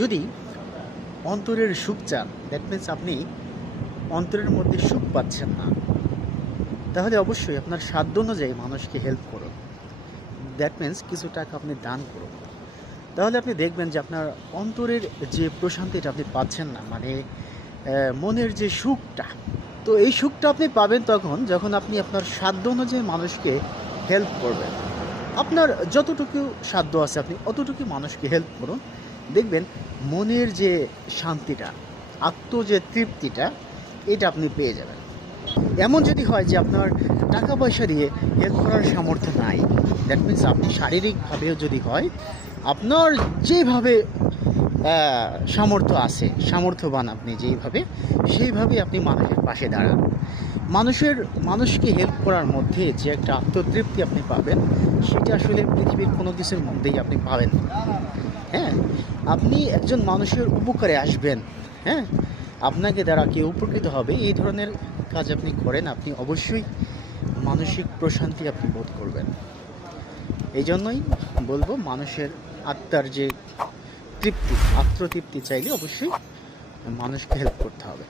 যদি অন্তরের সুখ চান, দ্যাট মিন্স আপনি অন্তরের মধ্যে সুখ পাচ্ছেন না, তাহলে অবশ্যই আপনার সাধ্য অনুযায়ী মানুষকে হেল্প করুন। দ্যাট মিন্স কিছু টাকা আপনি দান করুন। তাহলে আপনি দেখবেন যে আপনার অন্তরের যে প্রশান্তিটা আপনি পাচ্ছেন না, মানে মনের যে সুখটা, তো এই সুখটা আপনি পাবেন তখন যখন আপনি আপনার সাধ্য অনুযায়ী মানুষকে হেল্প করবেন। আপনার যতটুকু সাধ্য আছে আপনি অতটুকু মানুষকে হেল্প করুন। দেখবেন মনের যে শান্তিটা, যে তৃপ্তিটা, এটা আপনি পেয়ে যাবেন। এমন যদি হয় যে আপনার টাকা পয়সা দিয়ে হেল্প করার সামর্থ্য নাই, দ্যাট মিন্স আপনি শারীরিকভাবেও যদি হয়, আপনার যেভাবে সামর্থ্য আছে, সামর্থ্যবান আপনি যেইভাবে, সেইভাবে আপনি মানুষের পাশে দাঁড়ান। মানুষকে হেল্প করার মধ্যে যে একটা আত্মতৃপ্তি আপনি পাবেন, সেটা আসলে পৃথিবীর কোনো কিছুর মধ্যেই আপনি পাবেন না। হ্যাঁ, আপনি একজন মানুষের উপকারে আসবেন, হ্যাঁ, আপনাকে দ্বারা কেউ উপকৃত হবে, এই ধরনের কাজ আপনি করেন, আপনি অবশ্যই মানসিক প্রশান্তি আপনি বোধ করবেন। এই জন্যই বলবো, মানুষের আত্মার যে তৃপ্তি, আত্মতৃপ্তি চাইলে অবশ্যই মানুষকে হেল্প করতে হবে।